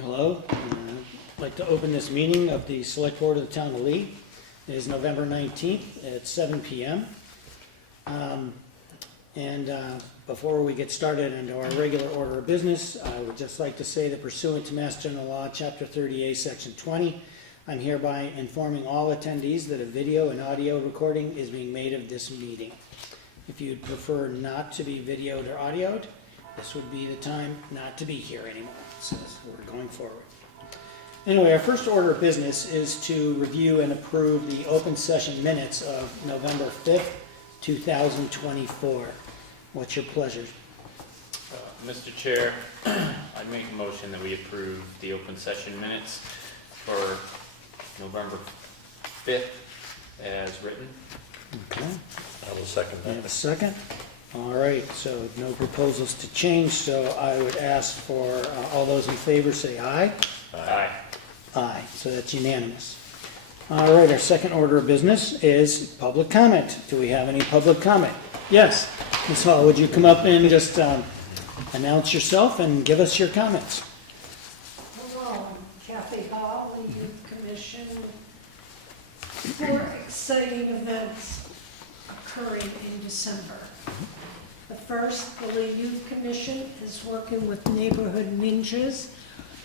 Hello. I'd like to open this meeting of the Select Board of the Town of Lee. It is November 19th at 7 p.m. Before we get started into our regular order of business, I would just like to say that pursuant to Mass General Law, Chapter 30A, Section 20, I'm hereby informing all attendees that a video and audio recording is being made of this meeting. If you'd prefer not to be videoed or audioed, this would be the time not to be here anymore. So we're going forward. Anyway, our first order of business is to review and approve the open session minutes of November 5th, 2024. What's your pleasure? Mr. Chair, I make a motion that we approve the open session minutes for November 5th as written. Okay. I will second I have a that. second. All right, so no proposals to change, so I would ask for all those in favor say aye. Aye. Aye, so that's unanimous. All right, our second order of business is public comment. Do we have any public comment? Yes. Ms. Hall, would you come up and just announce yourself and give us your comments? Hello, I'm Kathy Hall, the Youth Commission. 4 exciting events occurring in December. The first, the Lee Youth Commission is working with Neighborhood Ninjas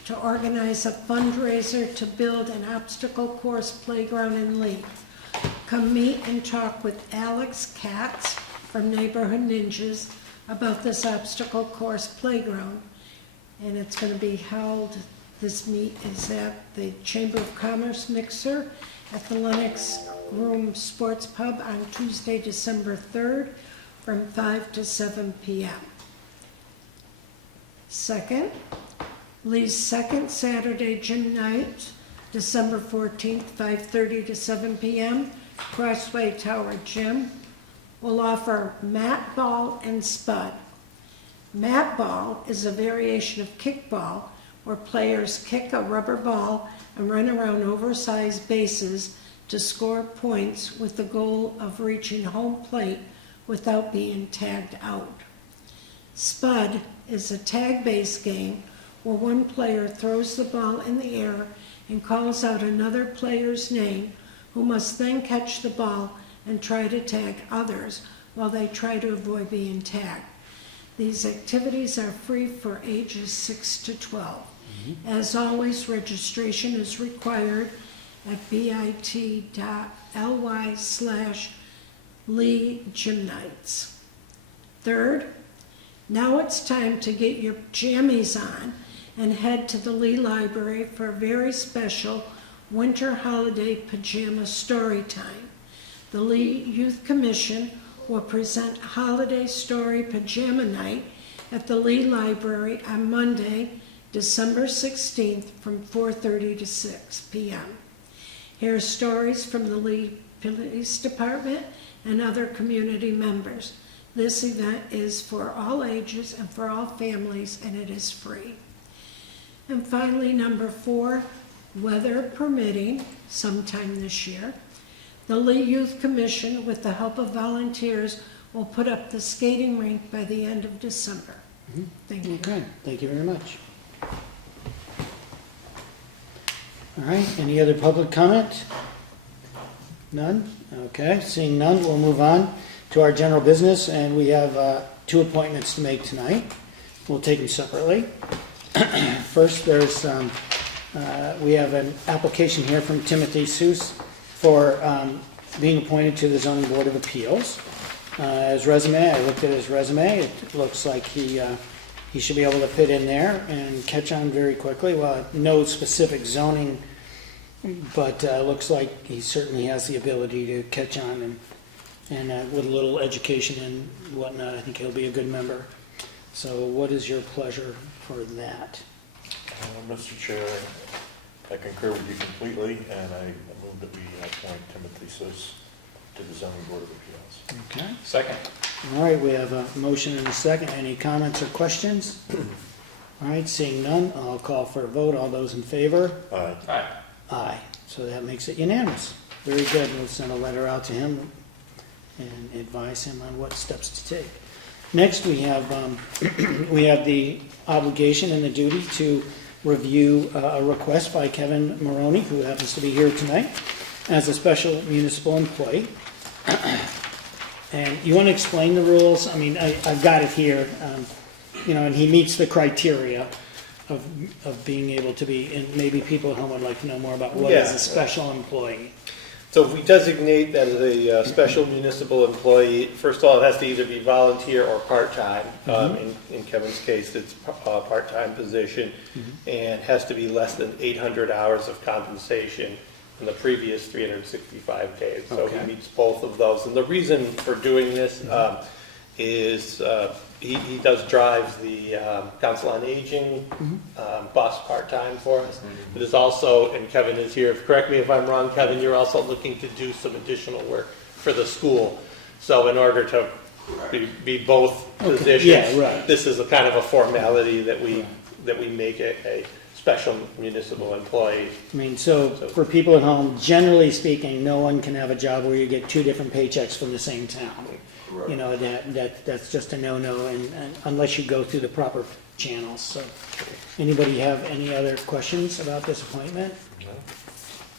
to organize a fundraiser to build an obstacle course playground in Lee. Come meet and talk with Alex Katz from Neighborhood Ninjas about this obstacle course playground. And it's going to be held, this meet is at the Chamber of Commerce Mixer at the Lennox Room Sports Pub on Tuesday, December 3rd from 5 to 7 p.m. Second, Lee's second Saturday gym night, December 14th, 5:30 to 7 p.m., Crossway Tower Gym, will offer mat ball and spud. Mat ball is a variation of kickball where players kick a rubber ball and run around oversized bases to score points with the goal of reaching home plate without being tagged out. Spud is a tag-based game where one player throws the ball in the air and calls out another player's name, who must then catch the ball and try to tag others while they try to avoid being tagged. These activities are free for ages 6 to 12. As always, registration is required at bit.ly/Lee Gym Nights. Third, now it's time to get your jammies on and head to the Lee Library for a very special winter holiday pajama story time. The Lee Youth Commission will present Holiday Story Pajama Night at the Lee Library on Monday, December 16th from 4:30 to 6 p.m. Hear stories from the Lee Police Department and other community members. This event is for all ages and for all families, and it is free. And finally, number 4, weather permitting, sometime this year, the Lee Youth Commission, with the help of volunteers, will put up the skating rink by the end of December. Thank you. Okay, thank you very much. All right, any other public comment? None? Okay, seeing none, we'll move on to our general business, and we have 2 appointments to make tonight. We'll take them separately. First, we have an application here from Timothy Seuss for being appointed to the Zoning Board of Appeals. His resume, I looked at his resume, it looks like he should be able to fit in there and catch on very quickly. Well, no specific zoning, but looks like he certainly has the ability to catch on, and with a little education and whatnot, I think he'll be a good member. So what is your pleasure for that? Mr. Chair, I concur with you completely, and I move that we appoint Timothy Seuss to the Zoning Board of Appeals. Okay. Second. All right, we have a motion and a second. Any comments or questions? All right, seeing none, I'll call for a vote. All those in favor? Aye. Aye. Aye. So that makes it unanimous. Very good. We'll send a letter out to him and advise him on what steps to take. Next, we have the obligation and the duty to review a request by Kevin Maroney, who happens to be here tonight, as a special municipal employee. And you want to explain the rules? I mean, I've got it here, and he meets the criteria of being able to be, and maybe people at home would like to know more about what is a special employee. So if we designate that as a special municipal employee, first of all, it has to either be volunteer or part-time. In Kevin's case, it's a part-time position, and has to be less than 800 hours of compensation in the previous 365 days. So Okay. he meets both of those. And the reason for doing this is he does drive the Council on Aging bus part-time for us. It is also, and Kevin is here, correct me if I'm wrong, Kevin, you're also looking to do some additional work for the school. So in order to be both positions, Yeah, right. this is a kind of a formality that we make a special municipal employee. I mean, so for people at home, generally speaking, no one can have a job where you get two different paychecks from the same town. Correct. You know, that's just a no-no, and unless you go through the proper channels. So, anybody have any other questions about this appointment?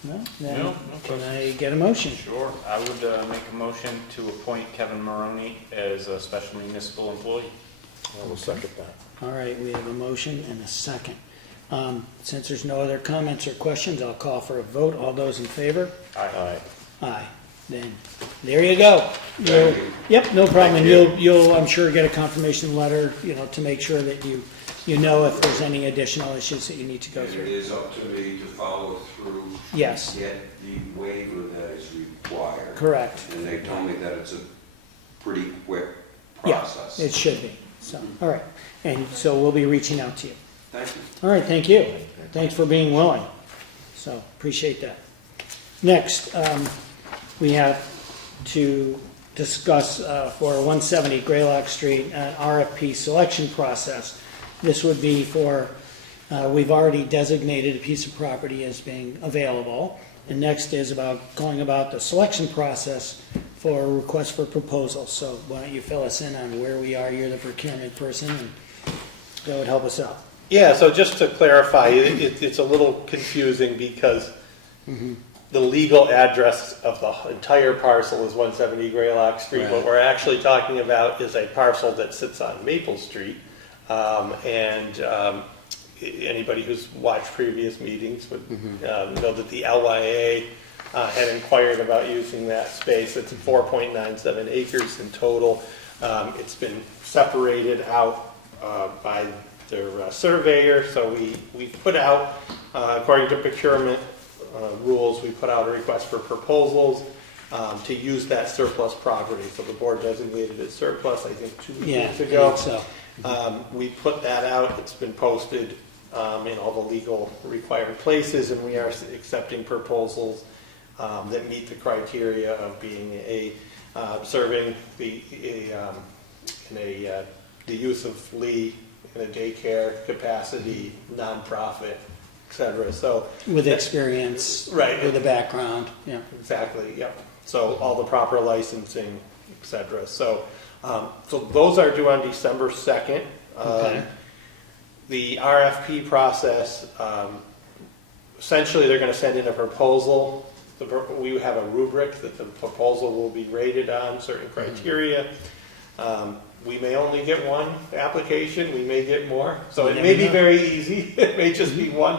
No? Then No can I get a motion? Sure. I would make a motion to appoint Kevin Maroney as a special municipal employee. I will second that. All right, we have a motion and a second. Since there's no other comments or questions, I'll call for a vote. All those in favor? Aye. Aye. Then, there you go. Thank you. Yep, no problem. And Thank you'll, I'm sure, get a confirmation letter, to make sure that you know if there's any additional issues that you need to go And it through. is up to me to follow through. Yes. Get the waiver that is required. Correct. And they told me that it's a pretty quick Yeah, process. it should be. So, all right. And so we'll be reaching out to you. Thank you. All right, thank you. Thanks for being willing. So, appreciate that. Next, we have to discuss for 170 Graylock Street, an RFP selection process. This would be for, we've already designated a piece of property as being available. And next is going about the selection process for a request for proposals. So why don't you fill us in on where we are? You're the procurement person, and that would help us out. Yeah, so just to clarify, it's a little confusing because the legal address of the entire parcel is 170 Graylock Street. Right. What we're actually talking about is a parcel that sits on Maple Street. Anybody who's watched previous meetings would know that the LYA had inquired about using that space. It's 4.97 acres in total. It's been separated out by their surveyor, so we put out, according to procurement rules, we put out a request for proposals to use that surplus property. So the board designated it surplus, I think, 2 weeks ago. I think so. We put that out, it's been posted in all the legal required places, and we are accepting proposals that meet the criteria of being serving the use of Lee in a daycare capacity, nonprofit, et cetera. So With experience. Right. With a background, yeah. exactly, yep. So all the proper licensing, et cetera. So those are due on December 2nd. Okay. The RFP process, essentially they're going to send in a proposal. We have a rubric that the proposal will be rated on, certain criteria. We may only get one application, we may get more. So it may be very easy, it may just be one.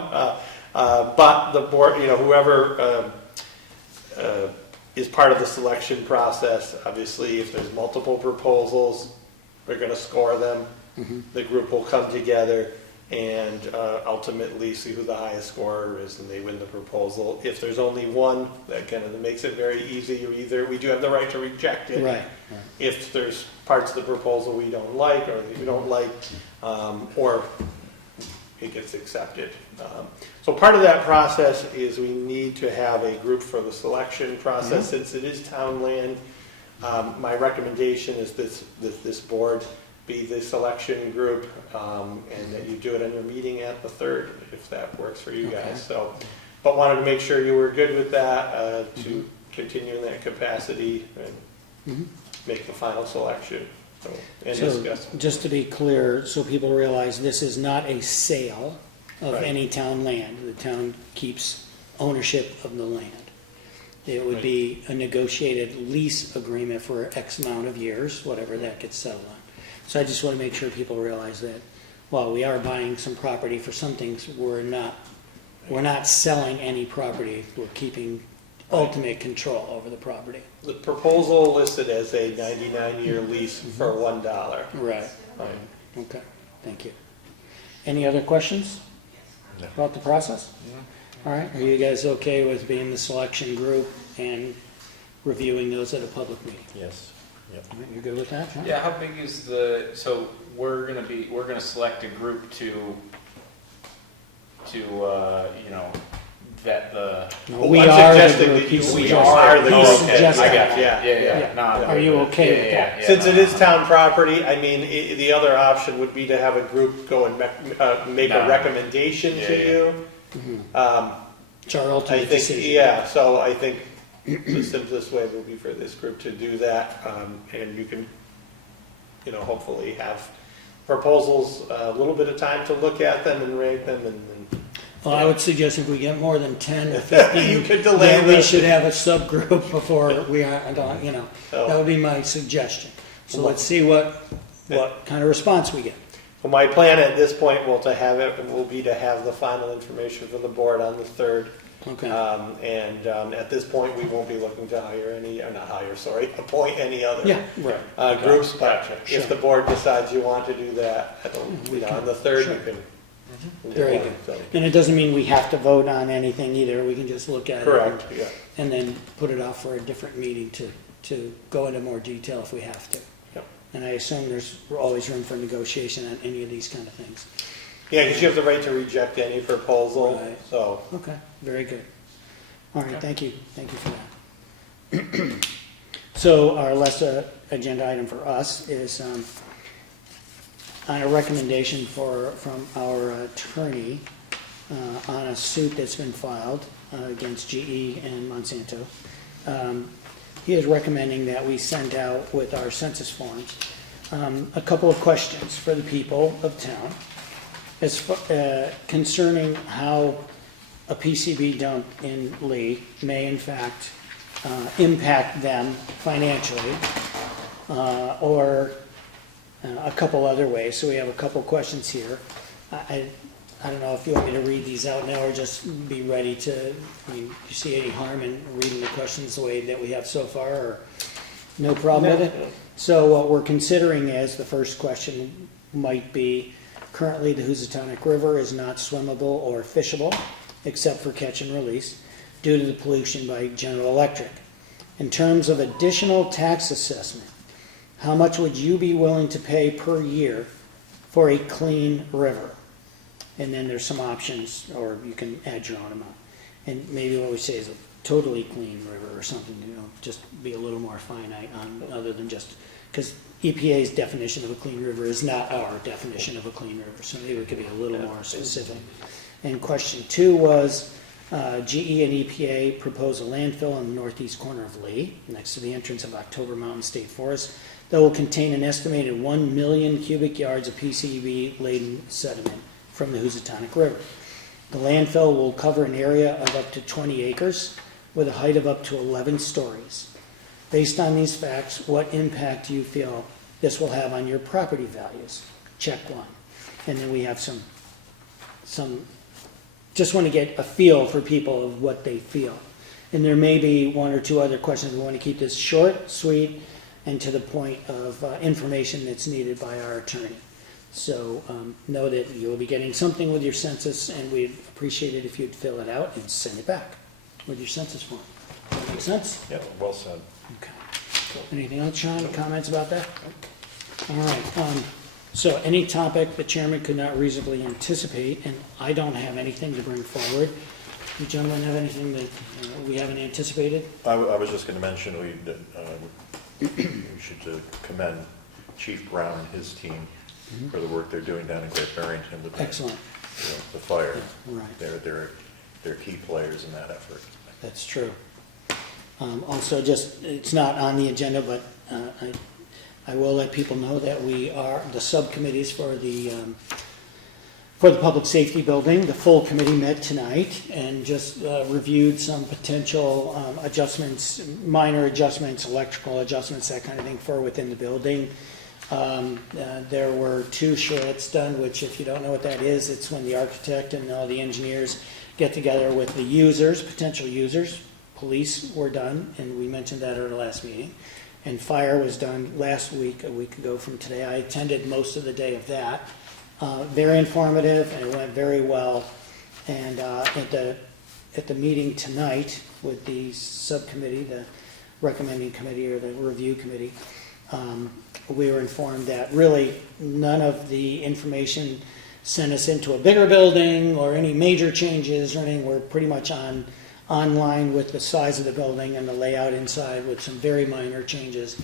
But the board, whoever is part of the selection process, obviously if there's multiple proposals, they're going to score them. The group will come together and ultimately see who the highest scorer is, and they win the proposal. If there's only one, that kind of makes it very easy. We do have the right to reject it. Right. If there's parts of the proposal we don't like, or that we don't like, or it gets accepted. So part of that process is we need to have a group for the selection process, since it is town land. My recommendation is this board be the selection group, and that you do it on your meeting at the 3rd, if that works for you guys. So, but wanted to make sure you were good with that, to continue in that capacity and make the final selection. And So, discuss. just to be clear, so people realize this is not a sale. of Right. any town land. The town keeps ownership of the land. It would be a negotiated lease agreement for X amount of years, whatever that gets settled on. So I just want to make sure people realize that while we are buying some property for some things, we're not selling any property. We're keeping ultimate control over the property. The proposal listed as a 99-year lease for $1. Right. Right. Okay, thank you. Any other questions No. about the process? All right, are you guys okay with being the selection group and reviewing those at a public meeting? Yes, yep. All right, you're good with that, John? Yeah, how big is so we're gonna select a group to vet the. No, we I'm are the suggesting group. that you- He's we suggesting- are the he's group. suggesting- I got you. Yeah, Yeah. No, Are you okay with that? Yeah, Since it no, is no. town property, I mean, the other option would be to have a group go and make a No. recommendation Yeah, to yeah. you. It's our I ultimate think, decision. yeah, so I think the simplest way will be for this group to do that, and you can, hopefully have proposals, a little bit of time to look at them and rate them, and Well, I would suggest if we get more than 10 or 15, You could delay then we the- should have a subgroup before we are, So- that would be my suggestion. So let's see what kind of response we get. well, my plan at this point will be to have the final information from the board on the 3rd. Okay, At this point, we won't be looking to appoint any other yeah, right. groups, but Gotcha. Sure. if the board decides you want to do that, on the 3rd, Sure. you can. Very good. And it doesn't mean we have to vote on anything either, we can just look at it. Correct, yeah. And then put it off for a different meeting to go into more detail if we have to. Yep. And I assume there's always room for negotiation on any of these kind of things. Yeah, because you have the right to reject any proposal, Right. so. Okay, very good. All right, thank you for that. So our last agenda item for us is on a recommendation from our attorney on a suit that's been filed against GE and Monsanto. He is recommending that we send out with our census forms a couple of questions for the people of town concerning how a PCB dump in Lee may in fact impact them financially or a couple other ways. So we have a couple questions here. I don't know if you want me to read these out now or just be ready to, do you see any harm in reading the questions the way that we have so far, or no problem with it? So what we're considering is, the first question might be, currently the Housatonic River is not swimmable or fishable, except for catch and release, due to the pollution by General Electric. In terms of additional tax assessment, how much would you be willing to pay per year for a clean river? And then there's some options, or you can add your own amount. And maybe what we say is a totally clean river or something, just be a little more finite on, other than just, because EPA's definition of a clean river is not our definition of a clean river, so maybe we could be a little more specific. And question 2 was, GE and EPA propose a landfill in the northeast corner of Lee, next to the entrance of October Mountain State Forest, that will contain an estimated 1 million cubic yards of PCB-laden sediment from the Housatonic River. The landfill will cover an area of up to 20 acres with a height of up to 11 stories. Based on these facts, what impact do you feel this will have on your property values? Check 1. And then we have some just want to get a feel for people of what they feel. And there may be 1 or 2 other questions. We want to keep this short, sweet, and to the point of information that's needed by our attorney. So know that you'll be getting something with your census, and we'd appreciate it if you'd fill it out and send it back with your census form. Does that make sense? Yep, well said. Okay. Anything else, Sean? Comments about that? All right. So any topic the chairman could not reasonably anticipate, and I don't have anything to bring forward. You gentlemen have anything that we haven't anticipated? I was just going to mention, we should commend Chief Brown and his team for the work they're doing down in Great Barrington with Excellent. the fire. Right. They're key players in that effort. That's true. Also, it's not on the agenda, but I will let people know that we are, the subcommittees for for the public safety building. The full committee met tonight and just reviewed some potential adjustments, minor adjustments, electrical adjustments, that kind of thing for within the building. There were 2 charrettes done, which if you don't know what that is, it's when the architect and all the engineers get together with the users, potential users. Police were done, and we mentioned that at our last meeting. And fire was done last week, a week ago from today. I attended most of the day of that. Very informative, and it went very well. And at the meeting tonight with the subcommittee, the recommending committee or the review committee, we were informed that really none of the information sent us into a bigger building or any major changes or anything. We're pretty much online with the size of the building and the layout inside with some very minor changes.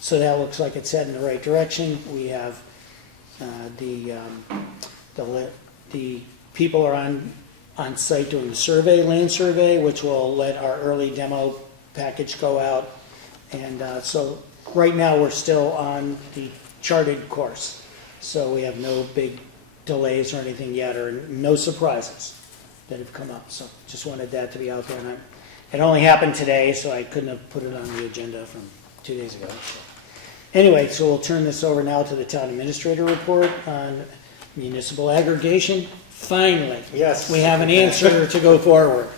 So that looks like it's heading in the right direction. We have the people are on site doing the land survey, which will let our early demo package go out. And so right now we're still on the charted course. So we have no big delays or anything yet, or no surprises that have come up. So just wanted that to be out there. And it only happened today, so I couldn't have put it on the agenda from 2 days ago. So anyway, so we'll turn this over now to the town administrator report on municipal aggregation. Finally, Yes. we have an answer to go forward.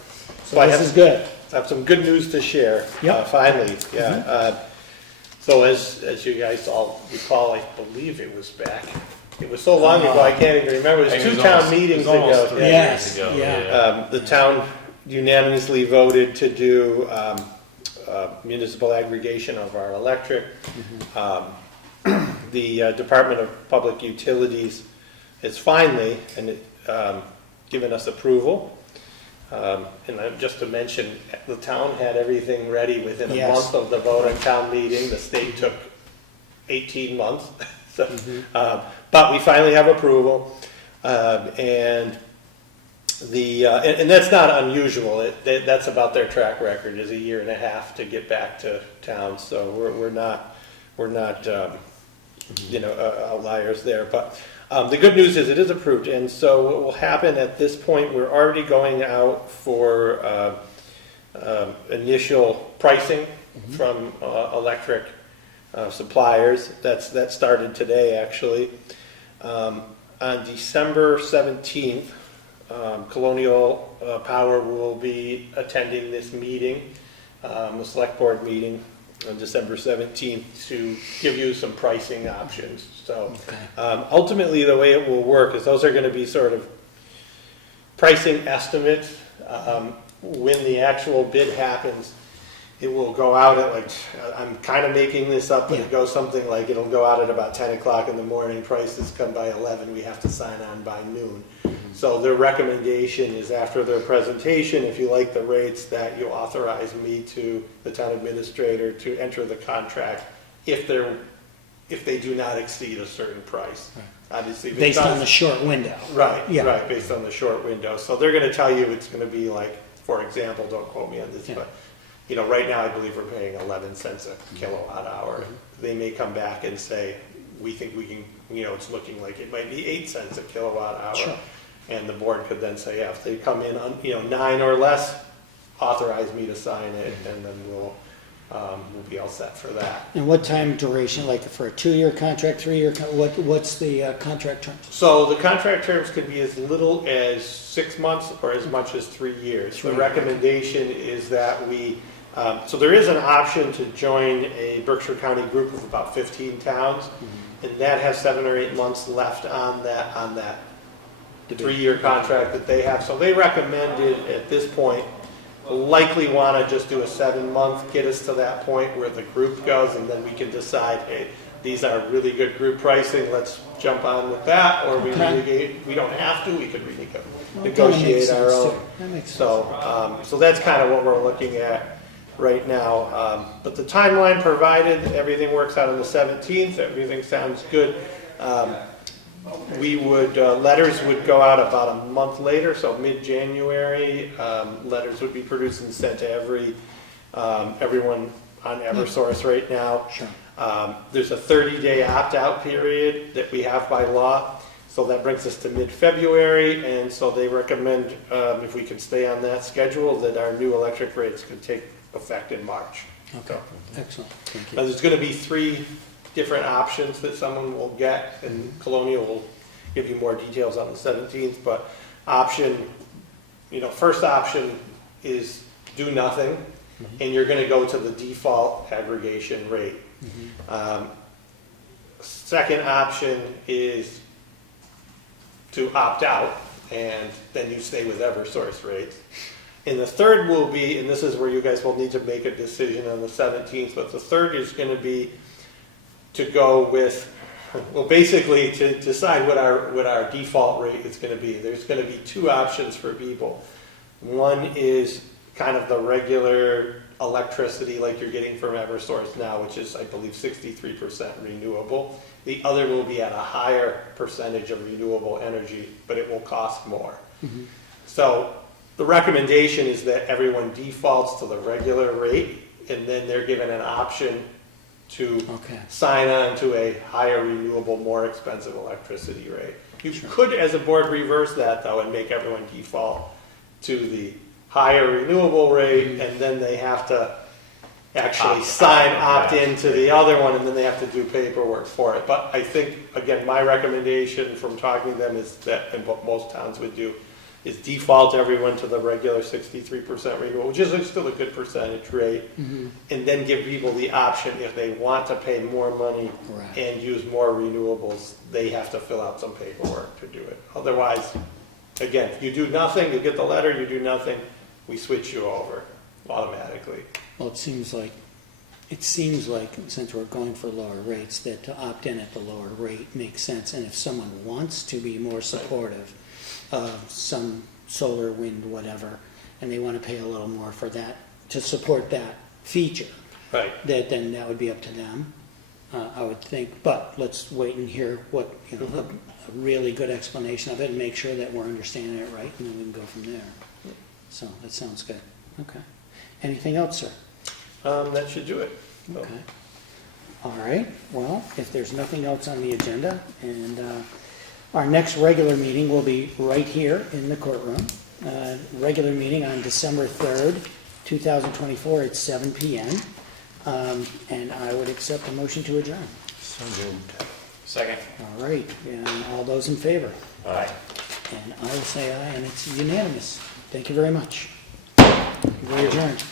So Well, I this have- is good. I have some good news to share. Yep. Finally, yeah. So as you guys all recall, I believe it was back. It was so long ago, I can't even remember. It was 2 town meetings ago. Three Yeah. years ago. Yeah. The town unanimously voted to do municipal aggregation of our electric. The Department of Public Utilities has finally given us approval. Just to mention, the town had everything ready within a Yes. month of the vote on town meeting. The state took 18 months. So, but we finally have approval, and that's not unusual. That's about their track record, is a year and a half to get back to town. So we're not outliers there. But the good news is it is approved, and so what will happen at this point, we're already going out for initial pricing from electric suppliers. That started today, actually. On December 17th, Colonial Power will be attending this meeting, the Selectboard meeting on December 17th, to give you some pricing options. So ultimately, the way it will work is those are going to be sort of pricing estimates. When the actual bid happens, it will go out at, like, I'm kind of making this up, but it goes something like, it'll go out at about 10 o'clock in the morning, prices come by 11, we have to sign on by noon. So their recommendation is, after their presentation, if you like the rates, that you authorize me to the town administrator to enter the contract if they do not exceed a certain price. Obviously, Based on the short window. Right, Yeah. right, based on the short window. So they're gonna tell you it's gonna be like, for example, don't quote me on this, Yeah. but, right now I believe we're paying 11 cents a kilowatt hour. They may come back and say, we think we can, it's looking like it might be 8 cents a kilowatt hour. Sure. And the board could then say, yeah, if they come in on, 9 or less, authorize me to sign it, and then we'll be all set for that. And what time duration, like for a 2-year contract, 3-year, what's the contract terms? So the contract terms could be as little as 6 months or as much as 3 years. The recommendation is that so there is an option to join a Berkshire County group of about 15 towns, and that has 7 or 8 months left on that 3-year contract that they have. So they recommended at this point, likely want to just do a 7-month, get us to that point where the group goes, and then we can decide, hey, these are really good group pricing, let's jump on with that, or we don't have to, we could negotiate our own. That makes sense. So that's kind of what we're looking at right now. But the timeline provided, everything works out on the 17th, everything sounds good. Letters would go out about a month later, so mid-January. Letters would be produced and sent to everyone on Eversource right now. Sure. There's a 30-day opt-out period that we have by law. So that brings us to mid-February, and so they recommend, if we can stay on that schedule, that our new electric rates could take effect in March. Okay, excellent, thank Now, you. there's gonna be 3 different options that someone will get, and Colonial will give you more details on the 17th, but first option is do nothing, and you're gonna go to the default aggregation rate. Second option is to opt out, and then you stay with Eversource rates. And the third will be, and this is where you guys will need to make a decision on the 17th, but the third is going to be to go with, well, basically to decide what our default rate is going to be. There's going to be 2 options for people. One is kind of the regular electricity like you're getting from Eversource now, which is, I believe, 63% renewable. The other will be at a higher percentage of renewable energy, but it will cost more. So the recommendation is that everyone defaults to the regular rate, and then they're given an option to sign on to a higher renewable, more expensive electricity rate. You could, as a board, reverse that, though, and make everyone default to the higher renewable rate, and then they have to actually opt into the other one, and then they have to do paperwork for it. But I think, again, my recommendation from talking to them is that, and what most towns would do, is default everyone to the regular 63% renewable, which is still a good percentage rate, and then give people the option, if they want to pay more money and use more renewables, they have to fill out some paperwork to do it. Otherwise, again, if you do nothing, you get the letter, you do nothing, we switch you over automatically. Well, it seems like, since we're going for lower rates, that to opt in at the lower rate makes sense, and if someone wants to be more supportive of some solar, wind, whatever, and they want to pay a little more for that, to support that feature, then that would be up to them, I would think. But let's wait and hear what, a really good explanation of it, and make sure that we're understanding it right, and then we can go from there. So that sounds good. Okay. Anything else, sir? That should do it. So. Okay. All right. Well, if there's nothing else on the agenda, and our next regular meeting will be right here in the courtroom. Regular meeting on December 3rd, 2024 at 7 p.m. And I would accept a motion to adjourn. So moved. Second. All right. And all those in favor? Aye. And I will say aye, and it's unanimous. Thank you very much. We're adjourned.